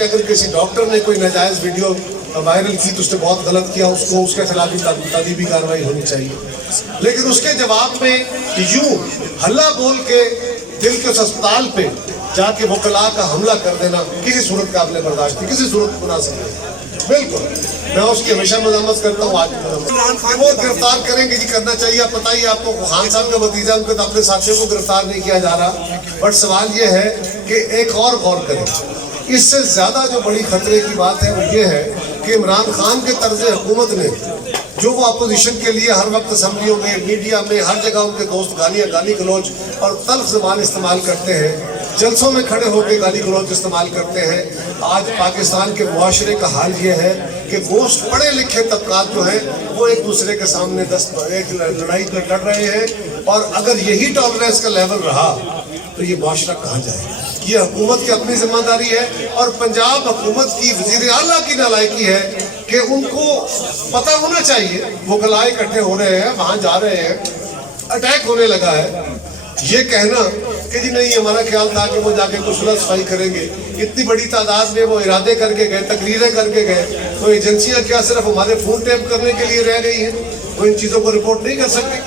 کہ اگر کسی ڈاکٹر نے کوئی ناجائز ویڈیو وائرل کی تو اس نے بہت غلط کیا، اس کو اس کے خلاف تادیبی کارروائی ہونی چاہیے، لیکن اس کے جواب میں یوں ہلا بول کے دل کے اس اسپتال پہ جا کے وکلاء کا حملہ کر دینا کسی صورت قابل برداشت نہیں، کسی صورت مناسب نہیں۔ بالکل میں اس کی ہمیشہ مذمت کرتا ہوں، آج بھی مذمت، وہ گرفتار کریں گے جی، کرنا چاہیے۔ آپ پتہ ہی آپ کو خان صاحب کا بھتیجا، ان کے تو اپنے ساتھیوں کو گرفتار نہیں کیا جا رہا، بٹ سوال یہ ہے کہ ایک اور غور کریں، اس سے زیادہ جو بڑی خطرے کی بات ہے وہ یہ ہے کہ عمران خان کے طرز حکومت نے جو وہ اپوزیشن کے لیے ہر وقت اسمبلیوں میں، میڈیا میں، ہر جگہ ان کے دوست گالی گلوچ اور تلخ زبان استعمال کرتے ہیں، جلسوں میں کھڑے ہو کے گالی گلوچ استعمال کرتے ہیں۔ آج پاکستان کے معاشرے کا حال یہ ہے کہ موسٹ پڑھے لکھے طبقات جو ہیں وہ ایک دوسرے کے سامنے ایک لڑائی میں لڑ رہے ہیں، اور اگر یہی ٹالرنس کا لیول رہا تو یہ معاشرہ کہاں جائے گا؟ یہ حکومت کی اپنی ذمہ داری ہے، اور پنجاب حکومت کی وزیر اعلیٰ کی نالائکی ہے کہ ان کو پتہ ہونا چاہیے، وکلاء اکٹھے ہو رہے ہیں، وہاں جا رہے ہیں، اٹیک ہونے لگا ہے، یہ کہنا کہ جی نہیں ہمارا خیال تھا کہ وہ جا کے کچھ صلح صفائی کریں گے، اتنی بڑی تعداد میں وہ ارادے کر کے گئے، تقریریں کر کے گئے، تو ایجنسیاں کیا صرف ہمارے فون ٹیپ کرنے کے لیے رہ گئی ہیں؟ وہ ان چیزوں کو رپورٹ نہیں کر سکتی؟